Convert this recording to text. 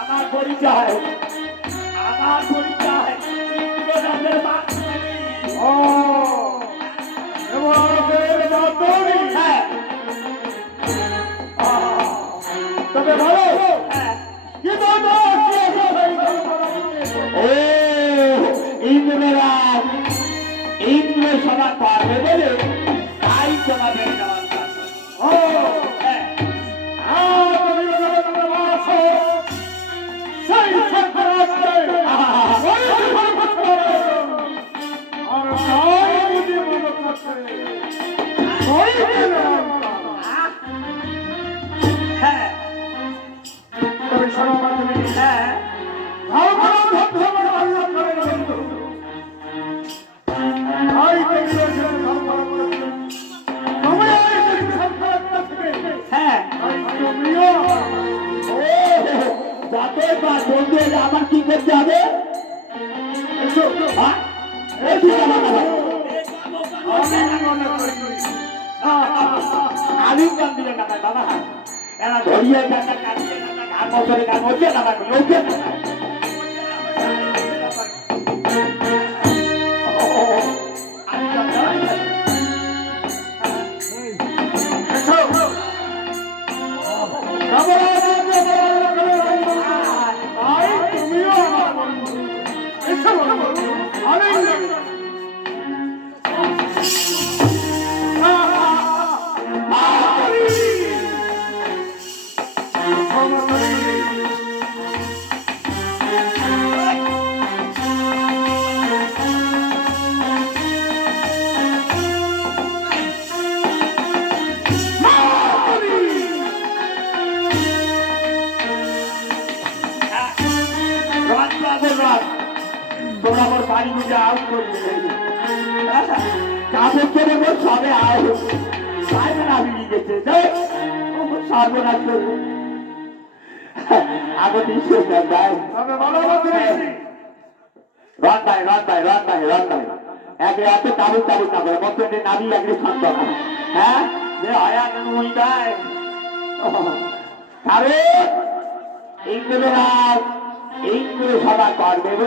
আমার পরিচয়। আমার পরিচয়। যাতে বা বন্ধু এলে আমার কি করতে হবে হ্যাঁ। আলিম গান দিলে না এরা ধরিয়ে টাকা কাটছে না গান বছরে ভাই হচ্ছে তোমরা আমার বাড়ি বুঝে আউট করবে কাপড় কেড়ে মোর সবে আয় সাইবে না গেছে দেখ সর্বনাশ করবে আগে নিশ্চয় দেয় তবে ভালো বন্ধু রন ভাই রন ভাই রন ভাই রন ভাই। একে এত তাবুক তাবুক না করে এনে নাবি একরে শান্ত হ্যাঁ? যে আয়া সভা করবে বলে